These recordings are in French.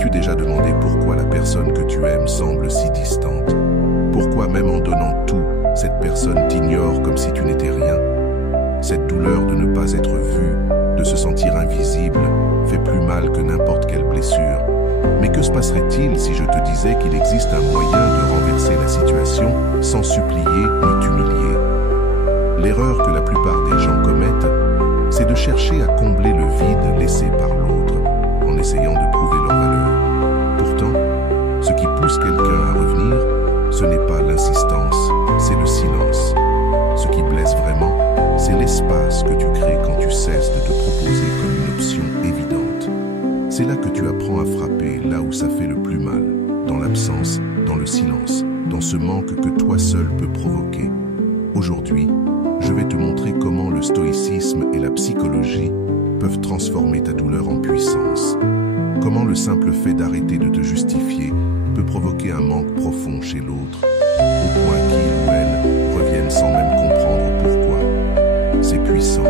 T'es-tu déjà demandé pourquoi la personne que tu aimes semble si distante? Pourquoi même en donnant tout, cette personne t'ignore comme si tu n'étais rien? Cette douleur de ne pas être vu, de se sentir invisible, fait plus mal que n'importe quelle blessure. Mais que se passerait-il si je te disais qu'il existe un moyen de renverser la situation sans supplier ni t'humilier? L'erreur que la plupart des gens commettent, c'est de chercher à combler le vide laissé par l'autre, en essayant de prouver leur valeur. Pourtant, ce qui pousse quelqu'un à revenir, ce n'est pas l'insistance, c'est le silence. Ce qui blesse vraiment, c'est l'espace que tu crées quand tu cesses de te proposer comme une option évidente. C'est là que tu apprends à frapper là où ça fait le plus mal, dans l'absence, dans le silence, dans ce manque que toi seul peux provoquer. Aujourd'hui, je vais te montrer comment le stoïcisme et la psychologie peuvent transformer ta douleur en puissance. Comment le simple fait d'arrêter de te justifier peut provoquer un manque profond chez l'autre, au point qu'il ou elle revienne sans même comprendre pourquoi. C'est puissant,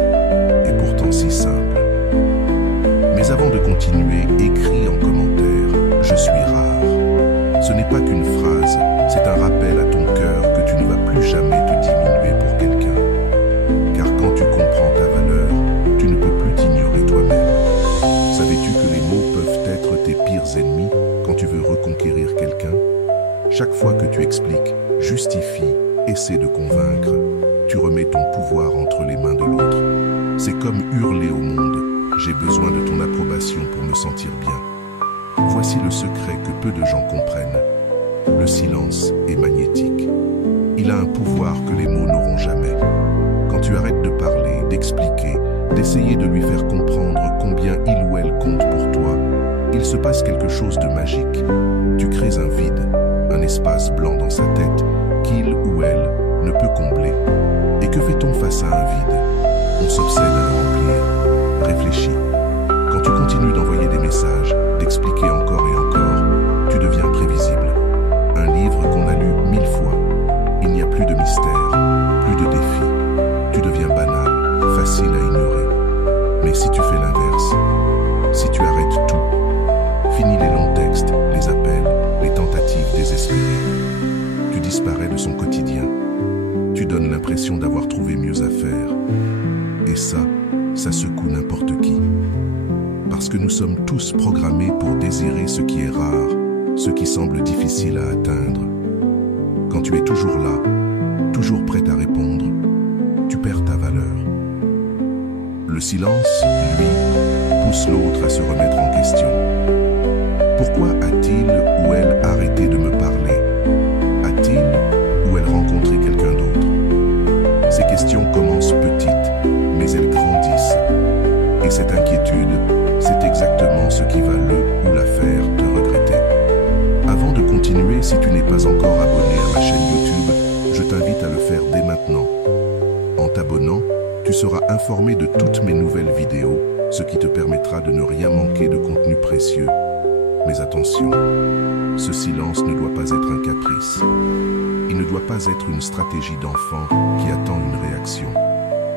et pourtant si simple. Mais avant de continuer, écris en commentaire « Je suis rare ». Ce n'est pas qu'une phrase, c'est un rappel à ton cœur que tu ne vas plus jamais te diminuer pour quelqu'un. Car quand tu comprends ta valeur, tu ne peux plus t'ignorer toi-même. Savais-tu que les mots peuvent être tes pires ennemis quand tu veux reconquérir quelqu'un? Chaque fois que tu expliques, justifies, essaies de convaincre, tu remets ton pouvoir entre les mains de l'autre. C'est comme hurler au monde « J'ai besoin de ton approbation pour me sentir bien ». Voici le secret que peu de gens comprennent. Le silence est magnétique. Il a un pouvoir que les mots n'auront jamais. Quand tu arrêtes de parler, d'expliquer, d'essayer de lui faire comprendre combien il ou elle compte pour toi, il se passe quelque chose de magique. Tu crées un vide, un espace blanc dans sa tête qu'il ou elle ne peut combler. Et que fait-on face à un vide? On s'obsède à le remplir. Réfléchis. Quand tu continues d'envoyer des messages, d'expliquer encore et encore, tu deviens prévisible. Un livre qu'on a lu 1000 fois. Il n'y a plus de mystère, plus de défis. Tu deviens banal, facile à ignorer. Mais si tu fais l'inverse, si tu arrêtes tout, finis les longs textes, les appels, les tentatives désespérées, tu disparais de son quotidien. Tu donnes l'impression d'avoir trouvé mieux à faire. Et ça secoue n'importe qui. Parce que nous sommes tous programmés pour désirer ce qui est rare, ce qui semble difficile à atteindre. Quand tu es toujours là, toujours prêt à répondre, tu perds ta valeur. Le silence, lui, pousse l'autre à se remettre en question. Pourquoi a-t-il ou elle arrêté de me parler? A-t-il ou elle rencontré quelqu'un d'autre? Ces questions commencent petites, mais elles grandissent. Et cette inquiétude, c'est exactement ce qui va le ou la faire te regretter. Avant de continuer, si tu n'es pas encore abonné à ma chaîne YouTube, je t'invite à le faire dès maintenant. En t'abonnant, tu seras informé de toutes mes nouvelles vidéos, ce qui te permettra de ne rien manquer de contenu précieux. Mais attention, ce silence ne doit pas être un caprice. Il ne doit pas être une stratégie d'enfant qui attend une réaction.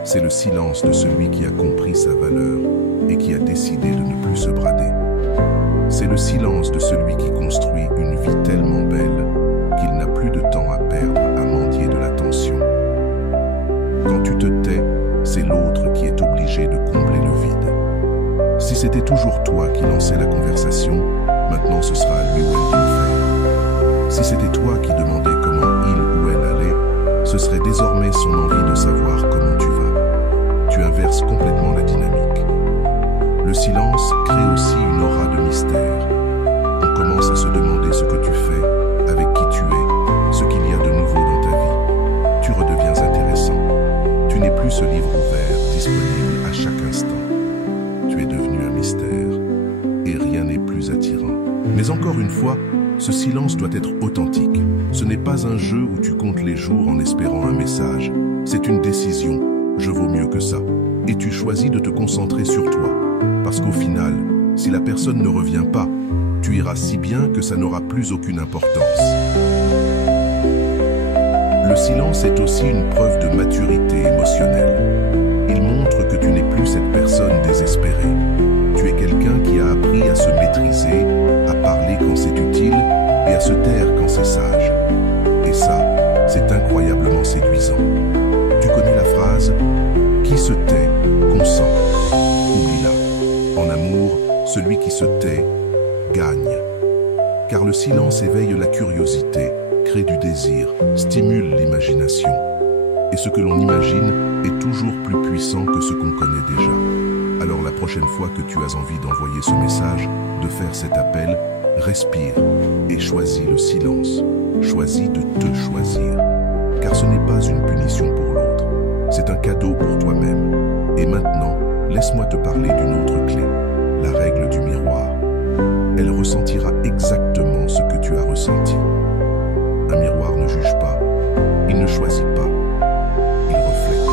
C'est le silence de celui qui a compris sa valeur et qui a décidé de ne plus se brader. C'est le silence de celui qui construit une vie tellement belle qu'il n'a plus de temps à perdre à mendier de l'attention. Quand tu te tais, c'est l'autre qui est obligé de combler le vide. Si c'était toujours toi qui lançais la conversation, maintenant ce sera à lui ou elle de le faire. Si c'était toi qui demandais comment il ou elle allait, ce serait désormais son envie de savoir comment tu vas. Tu inverses complètement la dynamique. Le silence crée aussi une aura de mystère. On commence à se demander ce que tu fais, avec qui tu es, ce qu'il y a de nouveau dans ta vie. Tu redeviens intéressant. Tu n'es plus ce livre ouvert, disponible à chaque instant. Tu es devenu un mystère, et rien n'est plus attirant. Mais encore une fois, ce silence doit être authentique. Ce n'est pas un jeu où tu comptes les jours en espérant un message. C'est une décision. Je vaux mieux que ça. Et tu choisis de te concentrer sur toi. Parce qu'au final, si la personne ne revient pas, tu iras si bien que ça n'aura plus aucune importance. Le silence est aussi une preuve de maturité émotionnelle. Il montre que tu n'es plus cette personne désespérée. Tu es quelqu'un qui a appris à se maîtriser, à quand c'est utile et à se taire quand c'est sage. Et ça, c'est incroyablement séduisant. Tu connais la phrase « Qui se tait, consent ». Oublie-la. En amour, celui qui se tait, gagne. Car le silence éveille la curiosité, crée du désir, stimule l'imagination. Et ce que l'on imagine est toujours plus puissant que ce qu'on connaît déjà. Alors la prochaine fois que tu as envie d'envoyer ce message, de faire cet appel, respire et choisis le silence. Choisis de te choisir. Car ce n'est pas une punition pour l'autre, c'est un cadeau pour toi-même. Et maintenant, laisse-moi te parler d'une autre clé, la règle du miroir. Elle ressentira exactement ce que tu as ressenti. Un miroir ne juge pas, il ne choisit pas, il reflète.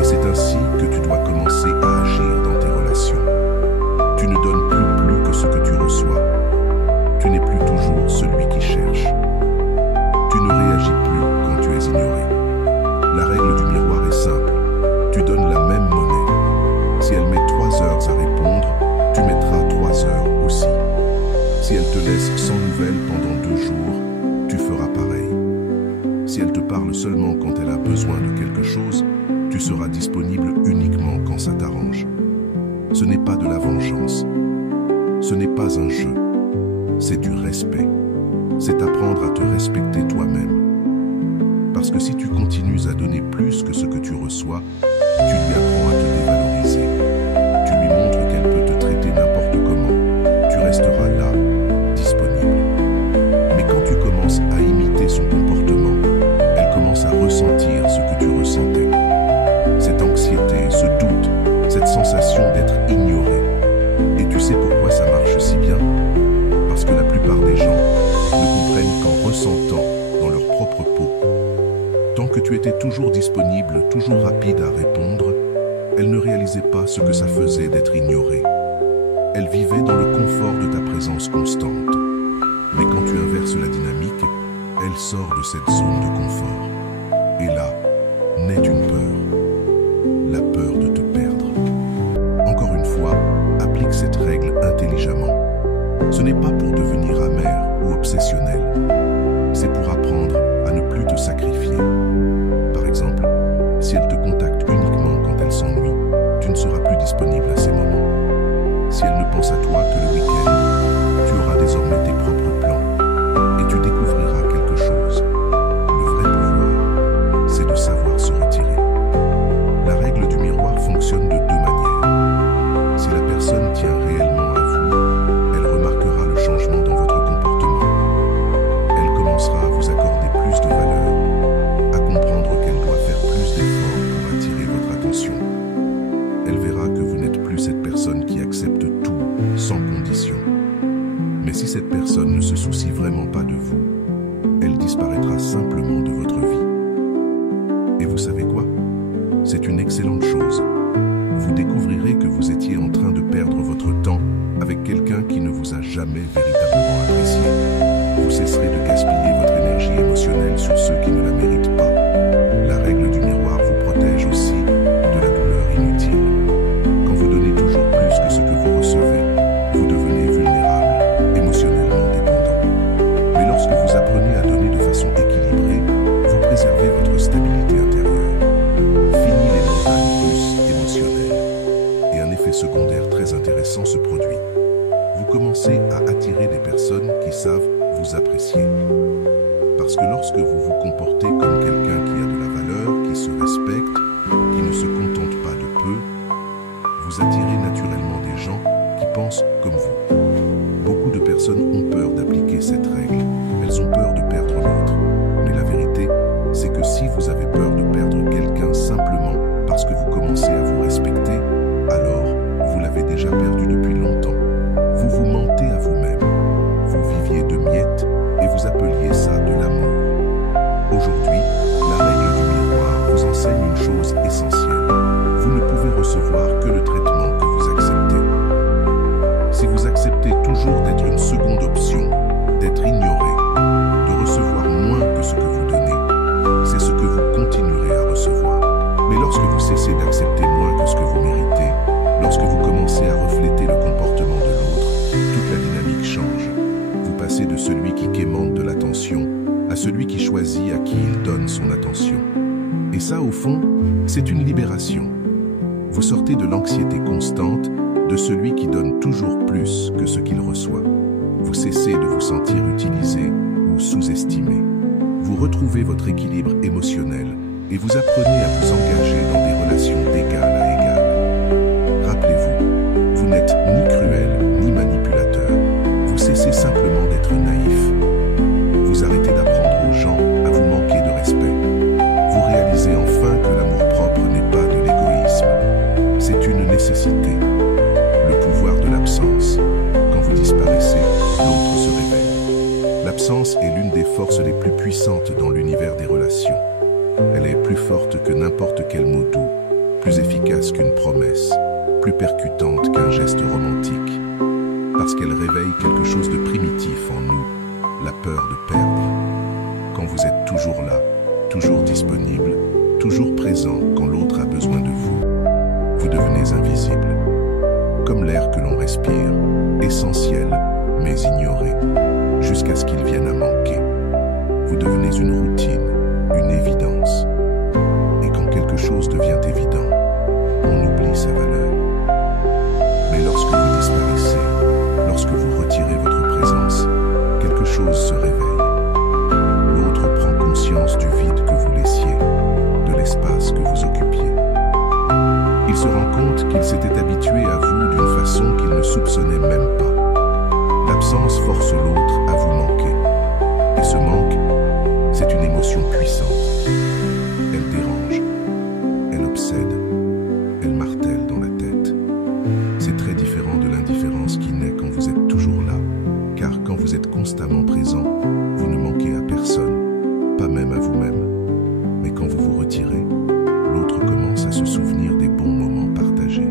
Et c'est ainsi que tu dois commencer à agir dans tes relations. Tu ne donnes plus que ce que tu reçois. Tu n'es plus toujours celui qui cherche. Tu ne réagis plus quand tu es ignoré. La règle du miroir est simple. Tu donnes la même monnaie. Si elle met 3 heures à répondre, tu mettras 3 heures aussi. Si elle te laisse sans nouvelles pendant 2 jours, tu feras pareil. Si elle te parle seulement quand elle a besoin de quelque chose, tu seras disponible uniquement quand ça t'arrange. Ce n'est pas de la vengeance. Ce n'est pas un jeu. C'est du respect. C'est apprendre à te respecter toi-même. Parce que si tu continues à donner plus que ce que tu reçois, tu lui apprends à te dévaloriser. Tu lui montres qu'elle peut te traiter n'importe comment. Tu resteras là, disponible. Mais quand tu commences à imiter son comportement, elle commence à ressentir ce que tu ressentais. Cette anxiété, ce doute, cette sensation d'être ignoré. Et tu sais pourquoi ça marche si bien? Parce que la plupart des gens ne comprennent qu'en ressentant dans leur propre peau. Tant que tu étais toujours disponible, toujours rapide à répondre, elle ne réalisait pas ce que ça faisait d'être ignorée. Elle vivait dans le confort de ta présence constante. Mais quand tu inverses la dynamique, elle sort de cette zone de confort. Et là, naît une peur. La peur de te perdre. Encore une fois, applique cette règle intelligemment. Ce n'est pas pour devenir amer ou obsessionnel. C'est pour apprendre à ne plus te sacrifier. Par exemple, si elle te contacte uniquement quand elle s'ennuie, tu ne seras plus disponible à ces moments. Si elle ne pense à toi que le week-end, tu auras désormais tes propres plans et tu découvriras quelque chose. Le vrai pouvoir, c'est de savoir se retirer. La règle du miroir fonctionne de 2 manières. Si la personne tient réellement à vous, elle remarquera le changement dans votre comportement. Elle commencera à vous accorder plus de valeur, à comprendre qu'elle doit faire plus d'efforts pour attirer votre attention. Elle verra que vous n'êtes plus cette personne qui accepte tout sans condition. Mais si cette personne ne se soucie vraiment pas de vous, elle disparaîtra simplement de votre vie. Et vous savez quoi? C'est une excellente chose. Vous découvrirez que vous étiez en train de perdre votre temps avec quelqu'un qui ne vous a jamais véritablement apprécié. Vous cesserez de gaspiller votre énergie émotionnelle sur ceux qui ne la méritent pas. La règle du miroir vous protège aussi de la douleur inutile. Quand vous donnez toujours plus que ce que vous recevez, vous devenez vulnérable, émotionnellement dépendant. Mais lorsque vous apprenez à donner de façon équilibrée, vous préservez votre stabilité intérieure. Fini les montagnes russes émotionnelles. Et un effet secondaire très intéressant se produit. Vous commencez à attirer des personnes qui savent vous apprécier. Parce que lorsque vous vous comportez comme quelqu'un qui a de la valeur, qui se respecte, qui ne se contente pas de peu, vous attirez naturellement des gens qui pensent comme vous. Beaucoup de personnes ont peur d'appliquer cette règle. Elles ont peur de perdre l'autre. Mais la vérité, c'est que si vous avez peur de perdre quelqu'un simplement parce que vous commencez à vous respecter, alors vous l'avez déjà perdu depuis longtemps. Vous vous mentez à vous-même. Vous viviez de miettes et vous appeliez ça de l'amour. Aujourd'hui, la règle du miroir vous enseigne une chose essentielle. Vous ne pouvez recevoir que le traitement que vous acceptez. Si vous acceptez toujours d'être une seconde option, d'être ignoré, de recevoir moins que ce que vous donnez, c'est ce que vous continuerez à recevoir. Mais lorsque vous cessez d'accepter moins que ce que vous méritez, lorsque vous commencez à refléter le comportement de l'autre, toute la dynamique change. passer de celui qui quémande de l'attention à celui qui choisit à qui il donne son attention. Et ça, au fond, c'est une libération. Vous sortez de l'anxiété constante de celui qui donne toujours plus que ce qu'il reçoit. Vous cessez de vous sentir utilisé ou sous-estimé. Vous retrouvez votre équilibre émotionnel et vous apprenez à vous engager dans des relations d'égal à égal. Rappelez-vous, vous n'êtes ni cruel ni manipulateur. Vous cessez simplement d'être naïf. Vous arrêtez d'apprendre aux gens à vous manquer de respect. Vous réalisez enfin que l'amour-propre n'est pas de l'égoïsme. C'est une nécessité. Le pouvoir de l'absence. Quand vous disparaissez, l'autre se réveille. L'absence est l'une des forces les plus puissantes dans l'univers des relations. Elle est plus forte que n'importe quel mot doux, plus efficace qu'une promesse, plus percutante qu'un geste romantique. Parce qu'elle réveille quelque chose de primitif en nous, la peur de perdre. Quand vous êtes toujours là, toujours disponible, toujours présent quand l'autre a besoin de vous, vous devenez invisible. Comme l'air que l'on respire, essentiel, mais ignoré, jusqu'à ce qu'il vienne à manquer. Vous devenez une routine, une évidence. Et quand quelque chose devient évident, on oublie sa valeur. Mais lorsque vous disparaissez, lorsque vous retirez votre présence, quelque chose se réveille. L'autre prend conscience du vide que vous laissiez, de l'espace que vous occupiez. Il se rend compte qu'il s'était habitué à vous d'une façon qu'il ne soupçonnait même pas. L'absence force l'autre à vous manquer. Et ce manque, c'est une émotion puissante. Elle dérange, elle obsède, elle martèle dans la tête. C'est très différent de l'indifférence qui naît quand vous êtes toujours là, car quand vous êtes constamment présent, vous ne manquez à personne, pas même à vous-même. Mais quand vous vous retirez, l'autre commence à se souvenir des bons moments partagés.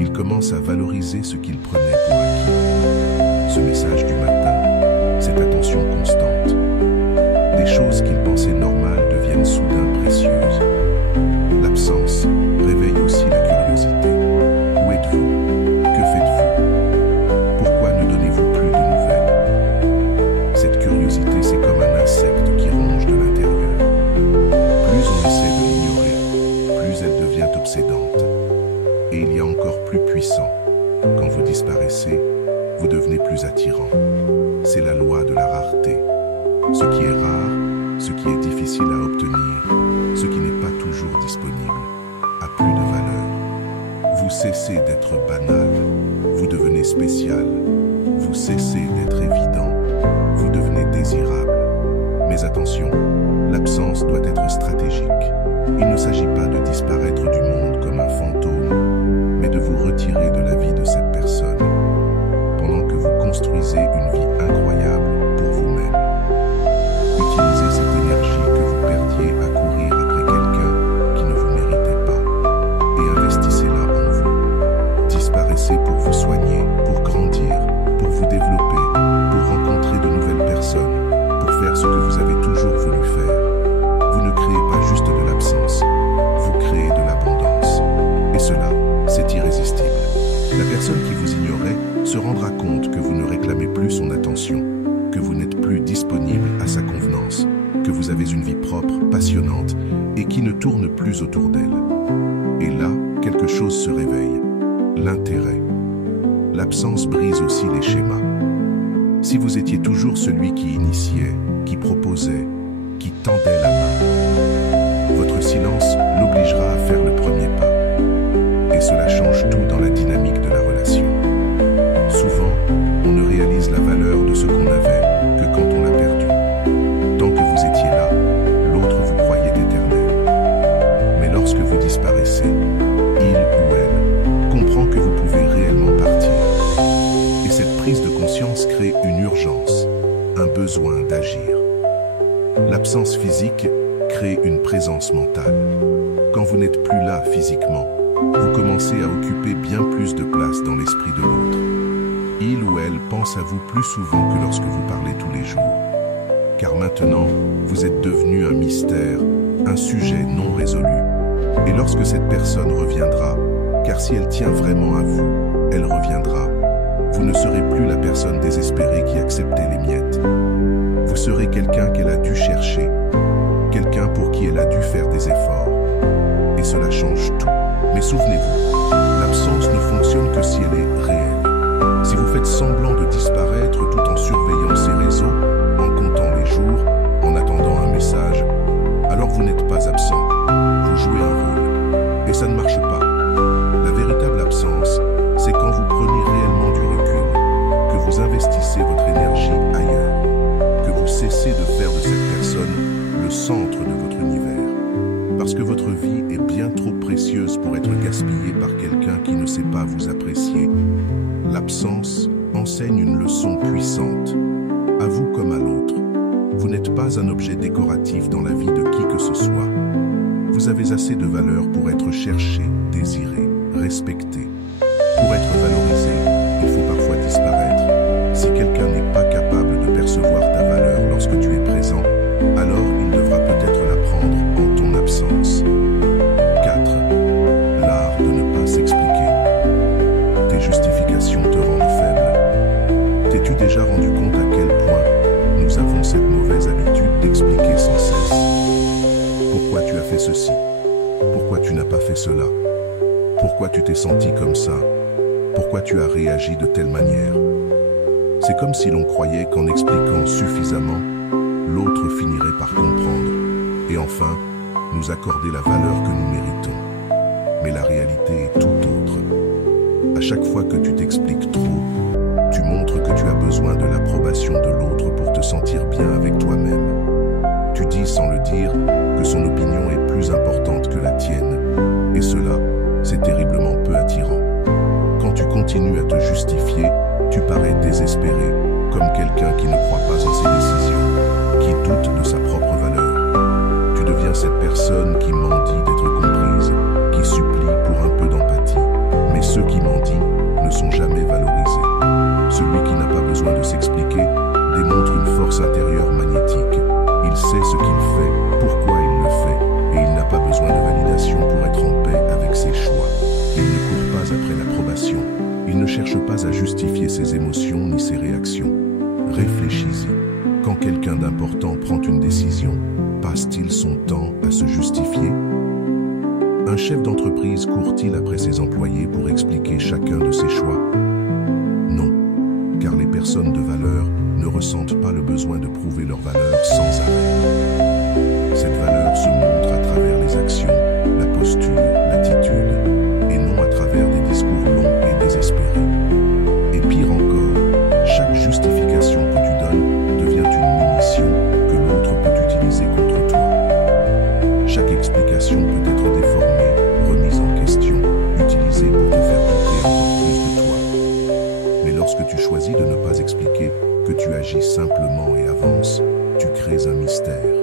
Il commence à valoriser ce qu'il prenait pour acquis. Ce message du matin, cette attention constante. Des choses qu'il pensait normales deviennent soudain précieuses. L'absence réveille aussi la curiosité. Où êtes-vous? Que faites-vous? Pourquoi ne donnez-vous plus de nouvelles? Cette curiosité, c'est comme un insecte qui ronge de l'intérieur. Plus on essaie de l'ignorer, plus elle devient obsédante. Et il y a encore plus puissant. Quand vous disparaissez, vous devenez plus attirant. C'est la loi de la rareté. Ce qui est rare, ce qui est difficile à obtenir, ce qui n'est pas toujours disponible, a plus de valeur. Vous cessez d'être banal, vous devenez spécial. Vous cessez d'être évident, vous devenez désirable. Mais attention, l'absence doit être stratégique. Il ne s'agit pas de disparaître du monde comme un fantôme, mais de vous retirer de la vie de cette personne, pendant que vous construisez une vie incroyable pour vous-même. Utilisez cette énergie que vous perdiez à courir après quelqu'un qui ne vous méritait pas, et investissez-la en vous. Disparaissez pour vous soigner, pour grandir, pour vous développer, pour rencontrer de nouvelles personnes, pour faire ce que vous avez toujours voulu faire. Vous ne créez pas juste de l'absence, vous créez de l'abondance. Et cela, c'est irrésistible. La personne qui vous ignorait se rendra compte que vous ne réclamez plus son attention, que vous n'êtes plus disponible à sa convenance, que vous avez une vie propre, passionnante, et qui ne tourne plus autour d'elle. Et là, quelque chose se réveille. L'intérêt. L'absence brise aussi les schémas. Si vous étiez toujours celui qui initiait, qui proposait, qui tendait la main, votre silence l'obligera à faire le premier pas. Et cela change tout dans la dynamique de la relation. Souvent, on ne réalise la valeur de ce qu'on avait que quand on l'a perdu. Tant que vous étiez là, l'autre vous croyait éternel. Mais lorsque vous disparaissez, il ou elle comprend que vous pouvez réellement partir. Et cette prise de conscience crée une urgence, un besoin d'agir. L'absence physique crée une présence mentale. Quand vous n'êtes plus là physiquement, vous commencez à occuper bien plus de place dans l'esprit de l'autre. Il ou elle pense à vous plus souvent que lorsque vous parlez tous les jours. Car maintenant, vous êtes devenu un mystère, un sujet non résolu. Et lorsque cette personne reviendra, car si elle tient vraiment à vous, elle reviendra, Vous ne serez plus la personne désespérée qui acceptait les miettes. Vous serez quelqu'un qu'elle a dû chercher, quelqu'un pour qui elle a dû faire des efforts. Et cela change tout. Mais souvenez-vous, l'absence ne fonctionne que si elle est réelle. Si vous faites semblant de disparaître tout en surveillant ses réseaux, en comptant les jours, en attendant un message, alors vous n'êtes pas absent. Vous jouez un rôle. Et ça ne marche pas. La véritable absence, c'est quand vous prenez réellement du recul, que vous investissez votre énergie ailleurs, que vous cessez de faire de cette personne le centre de votre univers. Parce que votre vie est bien trop précieuse pour être gaspillée par quelqu'un qui ne sait pas vous apprécier. L'absence enseigne une leçon puissante. À vous comme à l'autre, vous n'êtes pas un objet décoratif dans la vie de qui que ce soit. Vous avez assez de valeur pour être cherché, désiré, respecté. Pour être valorisé, il faut parfois disparaître. Si quelqu'un n'est pas capable de percevoir ta valeur lorsque tu es présent, alors il devra peut-être l'apprendre en ton absence. 4. L'art de ne pas s'expliquer. Tes justifications te rendent faible. T'es-tu déjà rendu compte à quel point nous avons cette mauvaise habitude d'expliquer sans cesse? Pourquoi tu as fait ceci? Pourquoi tu n'as pas fait cela? Pourquoi tu t'es senti comme ça? Pourquoi tu as réagi de telle manière? C'est comme si l'on croyait qu'en expliquant suffisamment, l'autre finirait par comprendre et enfin nous accorder la valeur que nous méritons. Mais la réalité est tout autre. À chaque fois que tu t'expliques trop, tu montres que tu as besoin de l'approbation de l'autre pour te sentir bien avec toi-même. Tu dis sans le dire que son opinion est plus importante que la tienne, et cela, c'est terriblement peu attirant. Quand tu continues à te justifier, tu parais désespéré, comme quelqu'un qui ne croit pas en ses décisions, qui doute de sa propre valeur. Tu deviens cette personne qui mendie d'être comprise, qui supplie pour un peu d'empathie, mais ceux qui mendient ne sont jamais valorisés. Celui qui n'a pas besoin de s'expliquer démontre une force intérieure magnétique. Il sait ce qu'il fait, pourquoi il le fait, et il n'a pas besoin de validation pour être en paix avec ses choix. Il ne court pas après l'approbation. Il ne cherche pas à justifier ses émotions ni ses réactions. Réfléchis-y. Quand quelqu'un d'important prend une décision, passe-t-il son temps à se justifier? Un chef d'entreprise court-il après ses employés pour expliquer chacun de ses choix? Non, car les personnes de valeur ne ressentent pas le besoin de prouver leur valeur sans arrêt. Cette valeur se montre à travers les actions, la posture, l'attitude, et non à travers des discours longs et désespérés. Et pire encore, chaque justification que tu donnes devient une munition que l'autre peut utiliser contre toi. Chaque explication peut être déformée, remise en question, utilisée pour te faire douter encore plus de toi. Mais lorsque tu choisis de ne pas expliquer, que tu agis simplement et avances, tu crées un mystère.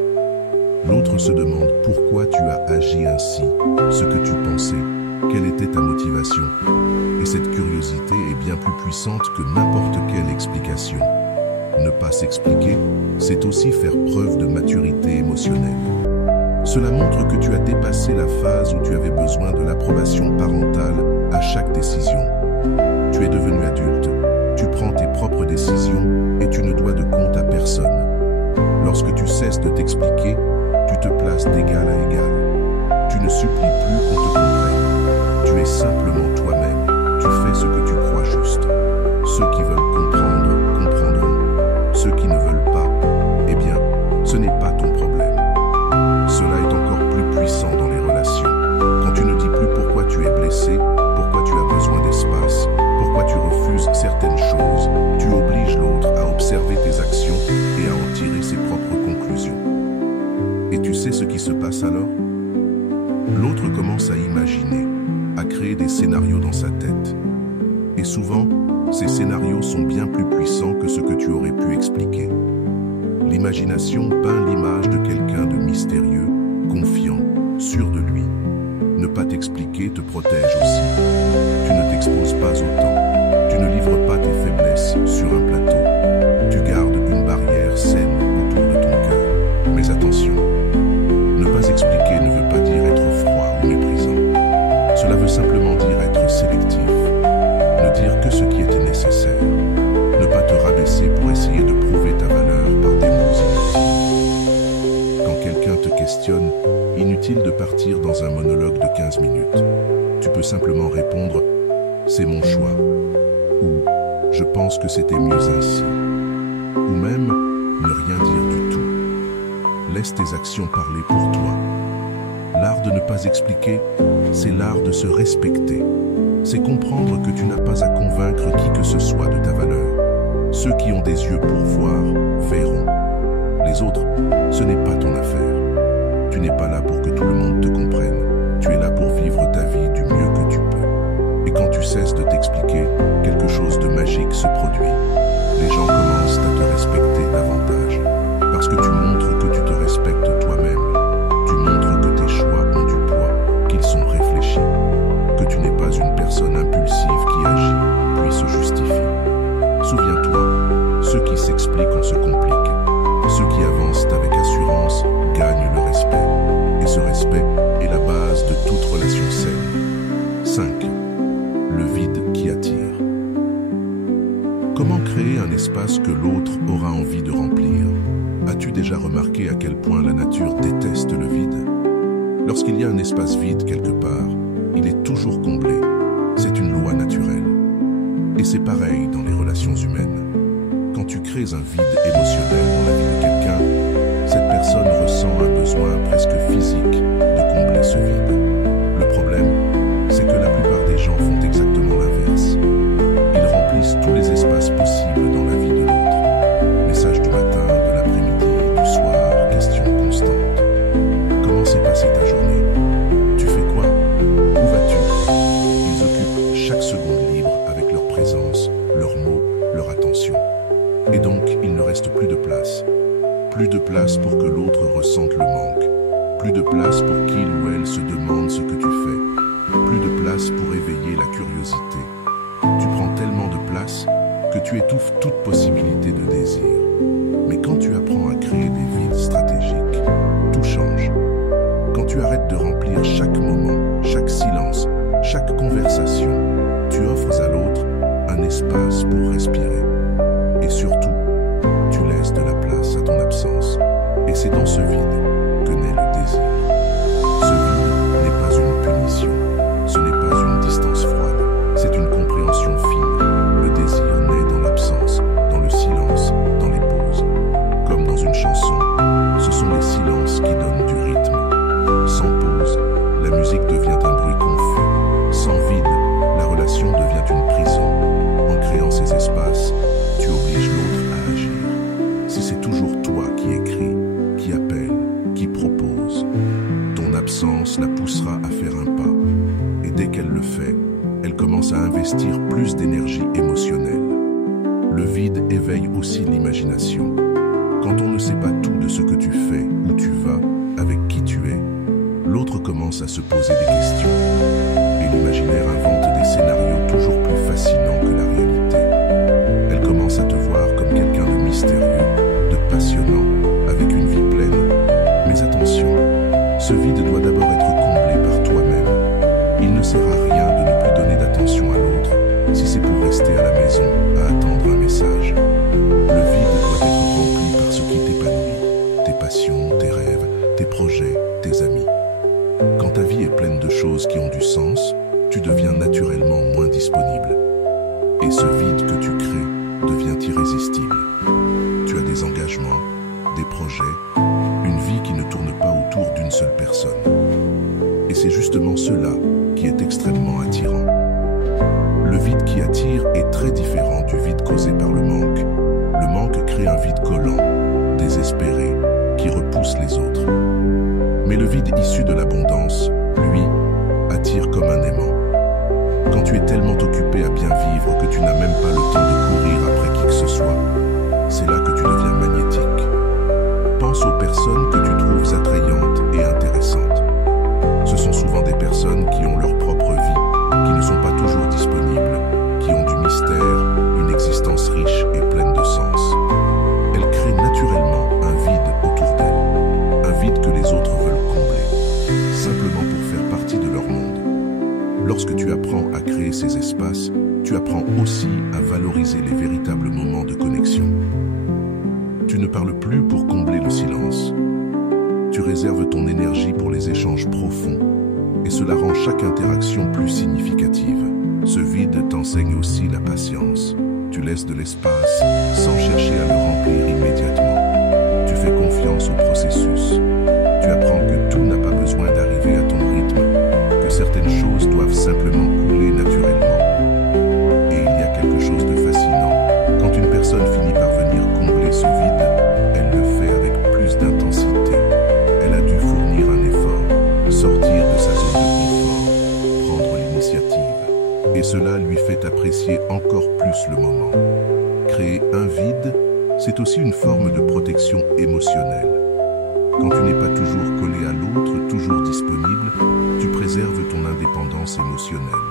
L'autre se demande pourquoi tu as agi ainsi, ce que tu pensais, quelle était ta motivation. Et cette curiosité est bien plus puissante que n'importe quelle explication. Ne pas s'expliquer, c'est aussi faire preuve de maturité émotionnelle. Cela montre que tu as dépassé la phase où tu avais besoin de l'approbation parentale à chaque décision. Tu es devenu adulte, tu prends tes propres décisions et tu ne dois de compte à personne. Lorsque tu cesses de t'expliquer, tu te places d'égal à égal. Tu ne supplies plus qu'on te comprenne. Tu es simplement toi-même. Tu fais ce que tu crois juste. Ceux qui veulent comprendre, comprendront. Ceux qui ne veulent pas, eh bien, ce n'est pas ton problème. Cela est encore plus puissant dans les relations. Quand tu ne dis plus pourquoi tu es blessé, pourquoi tu as besoin d'espace, pourquoi tu refuses certaines choses, tu obliges l'autre à observer tes actions et à en tirer ses propres conclusions. Et tu sais ce qui se passe alors? L'autre commence à imaginer, à créer des scénarios dans sa tête. Et souvent, ces scénarios sont bien plus puissants que ce que tu aurais pu expliquer. L'imagination peint l'image de quelqu'un de mystérieux, confiant, sûr de lui. Ne pas t'expliquer te protège aussi. Tu ne t'exposes pas autant. Tu ne livres pas tes faiblesses sur un plateau. Tu gardes une barrière saine autour de ton cœur. Mais attention, ne pas expliquer ne veut pas dire être froid ou méprisant. Cela veut simplement dire être sélectif. Ne dire que ce qui était nécessaire. questionne, inutile de partir dans un monologue de 15 minutes. Tu peux simplement répondre « c'est mon choix » ou « je pense que c'était mieux ainsi » ou même ne rien dire du tout. Laisse tes actions parler pour toi. L'art de ne pas expliquer, c'est l'art de se respecter. C'est comprendre que tu n'as pas à convaincre qui que ce soit de ta valeur. Ceux qui ont des yeux pour voir, verront. Les autres, ce n'est pas ton affaire. Tu n'es pas là pour que tout le monde te comprenne. Tu es là pour vivre ta vie du mieux que tu peux. Et quand tu cesses de t'expliquer, quelque chose de magique se produit. Les gens commencent à te respecter davantage. Parce que tu montres que tu te respectes toi-même. Tu montres que tes choix ont du poids, qu'ils sont réfléchis. Que tu n'es pas une personne impulsive qui agit, puis se justifie. Souviens-toi, ceux qui s'expliquent en se compliquent. Ceux qui avancent avec assurance gagnent le respect. Et ce respect est la base de toute relation saine. 5. Le vide qui attire. Comment créer un espace que l'autre aura envie de remplir? As-tu déjà remarqué à quel point la nature déteste le vide? Lorsqu'il y a un espace vide quelque part, il est toujours comblé. C'est une loi naturelle. Et c'est pareil dans les relations humaines. Quand tu crées un vide émotionnel dans la vie de quelqu'un, cette personne ressent un besoin presque physique de combler ce vide. Le problème, c'est que la plupart des gens font exactement l'inverse. Ils remplissent tous les espaces possibles dans la vie de l'autre. Messages du matin, de l'après-midi, du soir, questions constantes. Comment s'est passée ta journée? Tu fais quoi? Où vas-tu? Ils occupent chaque seconde libre avec leur présence, leurs mots, leur attention. Et donc, il ne reste plus de place. Plus de place pour que l'autre ressente le manque. Plus de place pour qu'il ou elle se demande ce que tu fais. Plus de place pour éveiller la curiosité. Tu prends tellement de place que tu étouffes toute possibilité de désir. Mais quand tu apprends à créer des vides stratégiques, tout change. Quand tu arrêtes de remplir chaque moment, chaque silence, chaque conversation, tu offres à l'autre un espace pour respirer. Et surtout, tu laisses de la place à ton absence. Et c'est dans ce vide que naît le désir. Ce vide n'est pas une punition. Ce n'est pas une distance froide. C'est une compréhension fine. Le désir naît dans l'absence, dans le silence, dans les pauses. Comme dans une chanson, ce sont les silences qui donnent du rythme. Sans pause, la musique devient un bruit confus. Sans vide, la relation devient une prison. En créant ces espaces, tu obliges l'autre à agir. Si c'est toujours toi qui écris, qui appelle, qui propose, ton absence la poussera à faire un pas. Et dès qu'elle le fait, elle commence à investir plus d'énergie émotionnelle. Le vide éveille aussi l'imagination. Quand on ne sait pas tout de ce que tu fais, où tu vas, avec qui tu es, l'autre commence à se poser des questions. Et l'imaginaire invente des scénarios toujours plus fascinants que la réalité. Elle commence à te voir comme quelqu'un de mystérieux, de passionnant, avec une vie pleine. Mais attention, ce vide doit d'abord être comblé par toi-même. Il ne sert à rien de ne plus donner d'attention à l'autre, si c'est pour rester à la maison, à attendre un message. Le vide doit être rempli par ce qui t'épanouit, tes passions, tes rêves, tes projets, tes amis. Quand ta vie est pleine de choses qui ont du sens, tu deviens naturellement moins disponible. Et ce vide que tu crées devient irrésistible. Tu as des engagements, des projets, une vie qui ne tourne pas autour d'une seule personne. Et c'est justement cela qui est extrêmement attirant. Le vide qui attire est très différent du vide causé par le manque. Le manque crée un vide collant, désespéré, qui repousse les autres. Mais le vide issu de l'abondance, lui, attire comme un aimant. Quand tu es tellement occupé à bien vivre que tu n'as même pas le temps de courir après qui que ce soit, c'est là que tu deviens magnétique. Pense aux personnes que tu trouves attrayantes et intéressantes. Ce sont souvent des personnes qui ont leur propre vie, qui ne sont pas toujours disponibles, qui ont du mystère, une existence riche et pleine de sens. Elles créent naturellement un vide autour d'elles, un vide que les autres veulent combler, simplement pour faire partie de leur monde. Lorsque tu apprends à créer ces espaces, tu apprends aussi à valoriser les véritables moments de connexion. Tu ne parles plus pour combler le silence. Tu réserves ton l'énergie pour les échanges profonds, et cela rend chaque interaction plus significative. Ce vide t'enseigne aussi la patience. Tu laisses de l'espace sans chercher à le remplir immédiatement. Tu fais confiance au processus. Tu apprends que tout n'a pas besoin d'arriver à ton rythme, que certaines choses doivent simplement couler naturellement. Et il y a quelque chose de fascinant. Quand une personne finit par venir combler ce vide, elle le fait avec plus d'intensité. Elle a dû fournir un effort, sortir de sa zone de confort, prendre l'initiative. Et cela lui fait apprécier encore plus le moment. Créer un vide, c'est aussi une forme de protection émotionnelle. Quand tu n'es pas toujours collé à l'autre, toujours disponible, tu préserves ton indépendance émotionnelle.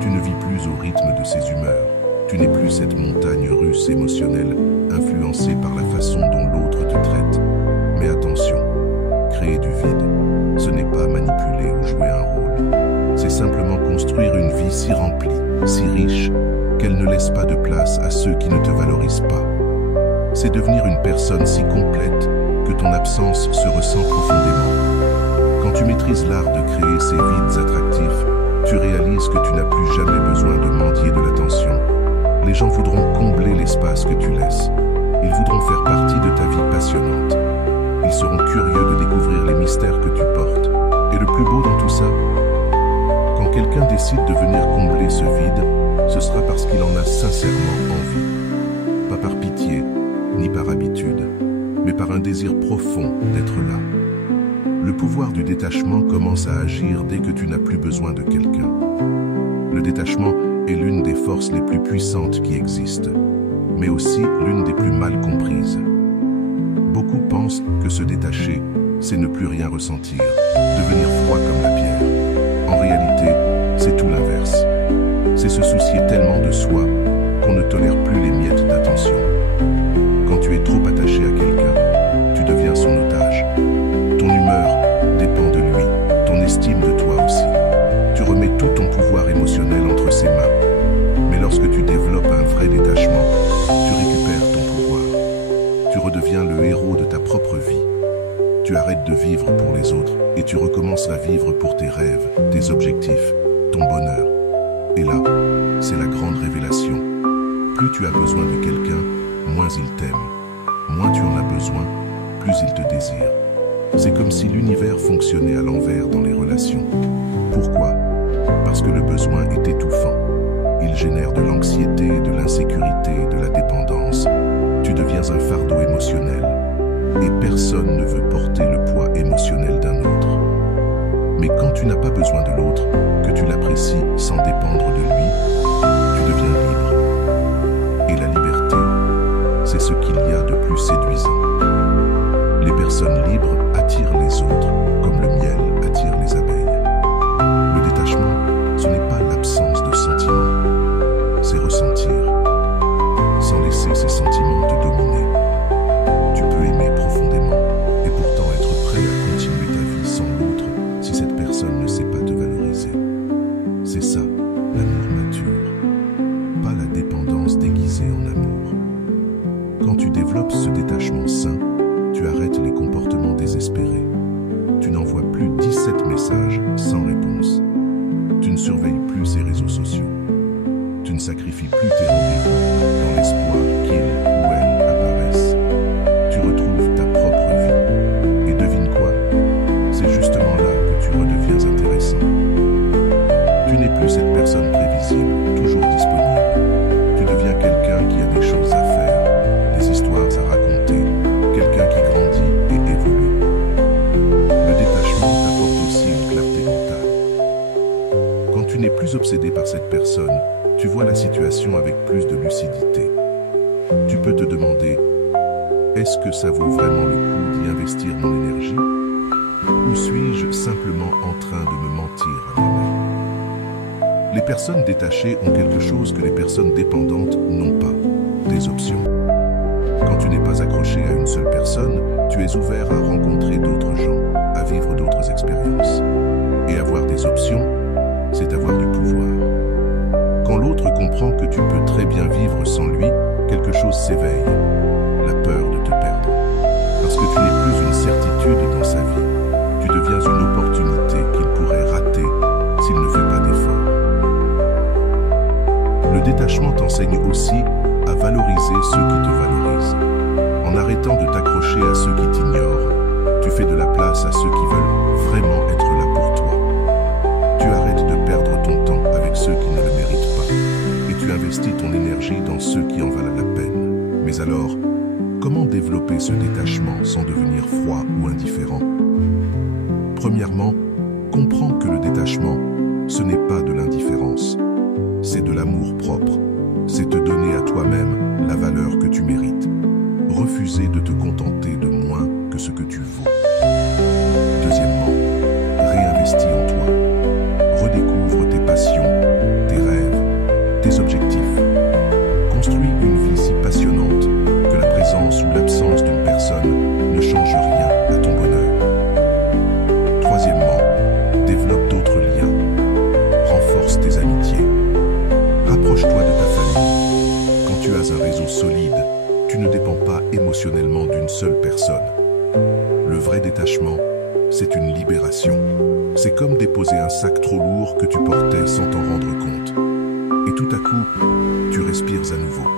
Tu ne vis plus au rythme de ses humeurs. Tu n'es plus cette montagne russe émotionnelle influencée par la façon dont l'autre te traite. Mais attention, créer du vide, ce n'est pas manipuler ou jouer un rôle. C'est simplement construire une vie si remplie, si riche, qu'elle ne laisse pas de place à ceux qui ne te valorisent pas. C'est devenir une personne si complète que ton absence se ressent profondément. Quand tu maîtrises l'art de créer ces vides attractifs, tu réalises que tu n'as plus jamais besoin de mendier de l'attention. Les gens voudront combler l'espace que tu laisses. Ils voudront faire partie de ta vie passionnante. Ils seront curieux de découvrir les mystères que tu portes. Et le plus beau dans tout ça, quand quelqu'un décide de venir combler ce vide, ce sera parce qu'il en a sincèrement envie. Pas par pitié, ni par habitude, mais par un désir profond d'être là. Le pouvoir du détachement commence à agir dès que tu n'as plus besoin de quelqu'un. Le détachement est l'une des forces les plus puissantes qui existent, mais aussi l'une des plus mal comprises. Beaucoup pensent que se détacher, c'est ne plus rien ressentir, devenir froid comme la pierre. En réalité, c'est tout l'inverse. C'est se soucier tellement de soi qu'on ne tolère plus les miettes d'attention. Quand tu es trop attaché à quelqu'un, tu deviens son otage. Ton humeur dépend de lui, ton estime de toi aussi. Tu remets tout ton pouvoir émotionnel entre ses mains. Mais lorsque tu développes un vrai détachement, tu récupères ton pouvoir. Tu redeviens le héros de ta propre vie. Tu arrêtes de vivre pour les autres et tu recommences à vivre pour tes rêves, tes objectifs, ton bonheur. Et là, c'est la grande révélation. Plus tu as besoin de quelqu'un, moins il t'aime. Moins tu en as besoin, plus il te désire. C'est comme si l'univers fonctionnait à l'envers dans les relations. Pourquoi? Parce que le besoin est étouffant. Il génère de l'anxiété, de l'insécurité, de la dépendance. Tu deviens un fardeau émotionnel. Et personne ne veut porter le poids émotionnel d'un autre. Mais quand tu n'as pas besoin de l'autre, que tu l'apprécies sans dépendre de lui, tu deviens libre. Et la liberté, c'est ce qu'il y a de plus séduisant. Les personnes libres attirent les autres, comme le miel attire les abeilles. Le détachement, ce n'est pas l'absence de sentiments, c'est ressentir, sans laisser ces sentiments te dominer. Tu peux aimer profondément et pourtant être prêt à continuer ta vie sans l'autre si cette personne ne sait pas te valoriser. C'est ça, l'amour mature, pas la dépendance déguisée en amour. Quand tu développes ce détachement sain, tu arrêtes les comportements désespérés. Tu n'envoies plus 17 messages sans réponse. Tu ne surveilles plus ces réseaux sociaux. Tu ne sacrifies plus tes rendez-vous dans l'espoir qu'il ou elle apparaisse. Tu retrouves ta propre vie. Et devine quoi? C'est justement là que tu redeviens intéressant. Tu n'es plus cette personne prévisible, toujours disponible. Tu deviens quelqu'un qui a des choses à faire, des histoires à raconter, quelqu'un qui grandit et évolue. Le détachement t'apporte aussi une clarté mentale. Quand tu n'es plus obsédé par cette personne, tu vois la situation avec plus de lucidité. Tu peux te demander, est-ce que ça vaut vraiment le coup d'y investir mon énergie? Ou suis-je simplement en train de me mentir à moi-même? Les personnes détachées ont quelque chose que les personnes dépendantes n'ont pas, des options. Quand tu n'es pas accroché à une seule personne, tu es ouvert à rencontrer d'autres gens, à vivre d'autres expériences. Et avoir des options, c'est avoir du pouvoir. Quand l'autre comprend que tu peux très bien vivre sans lui, quelque chose s'éveille, la peur de te perdre. Parce que tu n'es plus une certitude dans sa vie, tu détachement t'enseigne aussi à valoriser ceux qui te valorisent. En arrêtant de t'accrocher à ceux qui t'ignorent, tu fais de la place à ceux qui veulent vraiment être là pour toi. Tu arrêtes de perdre ton temps avec ceux qui ne le méritent pas et tu investis ton énergie dans ceux qui en valent la peine. Mais alors, comment développer ce détachement sans devenir froid ou indifférent? Premièrement, comprends que le détachement, ce n'est pas de l'indifférence. C'est de l'amour propre. C'est te donner à toi-même la valeur que tu mérites. Refuser de te contenter de moins que ce que tu vaux. Deuxièmement, réinvestis en toi. Redécouvre tes passions, tes rêves, tes objectifs. Construis une vie si passionnante que la présence ou l'absence d'une personne ne change rien à ton bonheur. Troisièmement, développe d'autres liens. Renforce tes amitiés. Rapproche-toi de ta famille. Quand tu as un réseau solide, tu ne dépends pas émotionnellement d'une seule personne. Le vrai détachement, c'est une libération. C'est comme déposer un sac trop lourd que tu portais sans t'en rendre compte. Et tout à coup, tu respires à nouveau.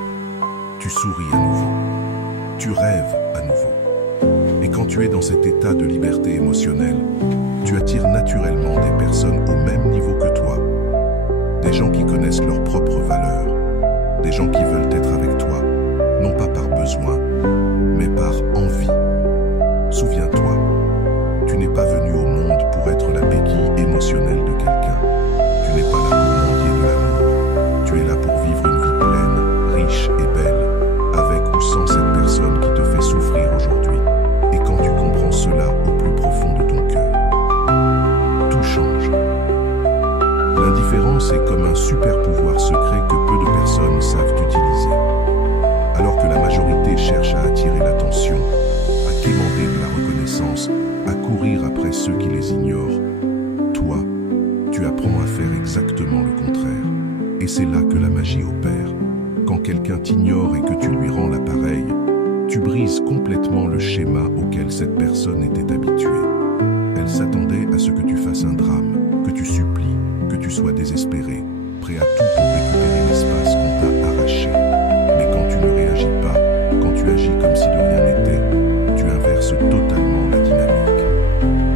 Tu souris à nouveau. Tu rêves à nouveau. Et quand tu es dans cet état de liberté émotionnelle, tu attires naturellement des personnes au même niveau que toi. Des gens qui connaissent leurs propres valeurs. Des gens qui veulent être avec toi, non pas par besoin, mais par envie. Souviens-toi, tu n'es pas venu au monde pour être la béquille émotionnelle de quelqu'un. Tu n'es pas là pour mendier de l'amour. Tu es là pour vivre une vie pleine, riche et belle, avec ou sans cette personne qui te fait souffrir aujourd'hui. Et quand tu comprends cela au plus profond de ton cœur, tout change. L'indifférence est comme un super pouvoir secret que peu de personnes savent utiliser. Alors que la majorité cherche à attirer l'attention, à quémander de la reconnaissance, à courir après ceux qui les ignorent, toi, tu apprends à faire exactement le contraire. Et c'est là que la magie opère. Quand quelqu'un t'ignore et que tu lui rends l'appareil, tu brises complètement le schéma auquel cette personne était habituée. Elle s'attendait à ce que tu fasses un drame, que tu supplies, que tu sois désespéré, prêt à tout pour récupérer l'espace qu'on t'a arraché. Mais quand tu ne réagis pas, quand tu agis comme si de rien n'était, tu inverses totalement la dynamique.